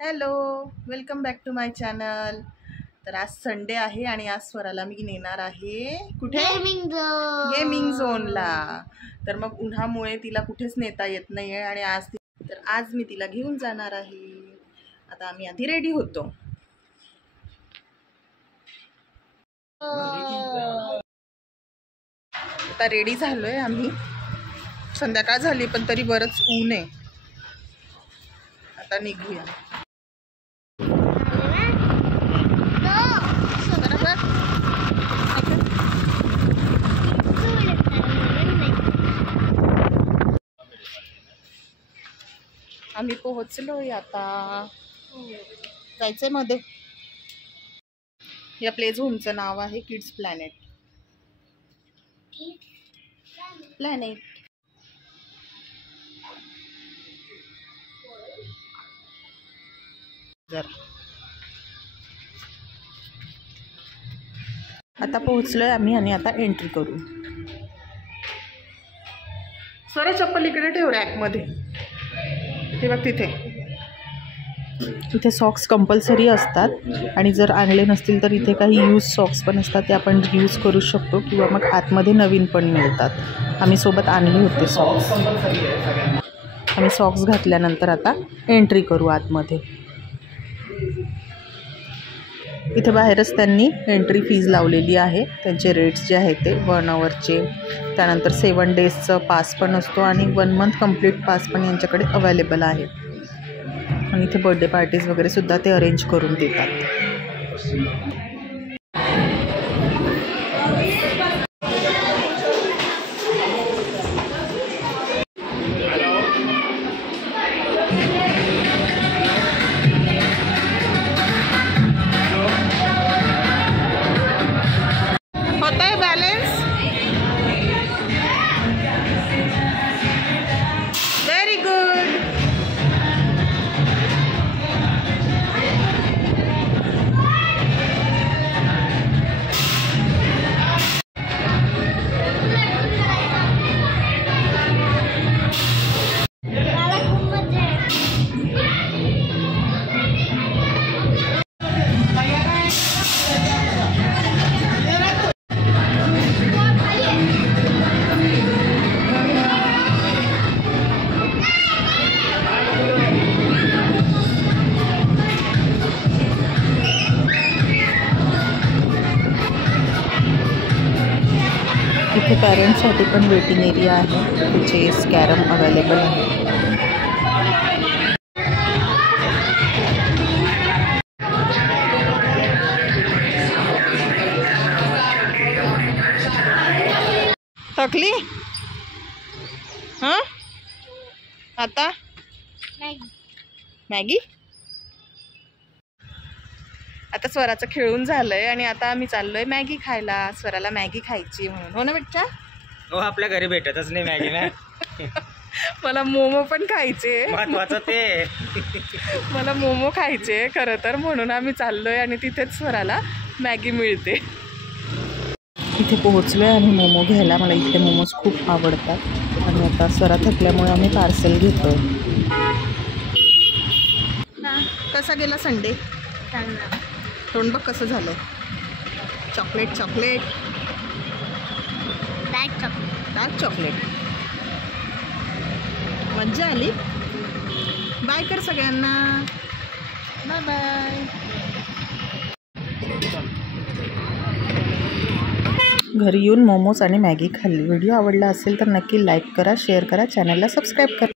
Hello, welcome back to my channel. तर आज संडे आहे आणि आज स्वराला मी नेणार आहे कुठे? गेमिंग झोनला. तर मग उन्हामुळे तिला कुठेच नेता येत नाही आहे आणि आज मी तिला घेऊन जाणार आहे. आता आम्ही आधी रेडी होतो. आता रेडी झालोय आम्ही. संध्याकाळ झाली पण तरी बरंच ऊन आहे. आता निघूया. आम्ही पोहोचलोय आता. जायचंय मध्ये. या प्ले झोनचं नाव आहे किड्स प्लॅनेट. आता पोहोचलोय आम्ही आणि आता एंट्री करू. सर चप्पल इकडे ठेव रॅकमध्ये. ते बघ तिथे सॉक्स कंपल्सरी असतात आणि जर आणले नसतील तर इथे काही यूज सॉक्स पण असतात, ते आपण यूज करू शकतो किंवा मग आतमध्ये नवीन पण मिळतात. आम्ही सोबत आणले होते सॉक्स. आम्ही सॉक्स घातल्यानंतर आता एंट्री करू आतमध्ये. इथे बाहेरच त्यांनी एंट्री फीज लावलेली आहे. त्यांचे रेट्स जे आहेत ते 1 आवरचे, त्यानंतर 7 डेजचं पास पण असतो आणि 1 मंथ कंप्लीट पास पण यांच्याकडे अवेलेबल आहे. आणि इथे बर्थडे पार्टीज वगैरे सुद्धा ते अरेंज करून देतात. होतंय बॅलन्स. Very good. इथे पॅरेंट्ससाठी पण वेटिंग एरिया आहे. चेस कॅरम अवेलेबल आहे. थकली? हां, आता मॅगी. आता स्वराचं खेळून झालंय आणि आता आम्ही चाललोय मॅगी खायला. स्वराला मॅगी खायची म्हणून. हो ना बेटा? हो, आपल्या घरी भेटतच नाही मॅगी ना. मला मोमो पण खायचे. महत्वाचं ते. मला मोमो खायचे खरं तर, म्हणून आम्ही चाललोय आणि तिथेच स्वराला मॅगी मिळते. इथे पोहोचलोय आणि मोमो घ्यायला. मला इथले मोमोज खूप आवडतात आणि आता स्वरा थकल्यामुळे आम्ही पार्सल घेतोय. कसा गेला संडे? तोंड बघ कसं झालं. Chocolate chocolate dark chocolate. मज्जा आली. बाय कर सगळ्यांना. Bye bye. घरी येऊन मोमोज आणि मॅगी खाल्ली. व्हिडिओ आवडला असेल तर नक्की लाईक करा, शेअर करा, चॅनलला सबस्क्राईब करा.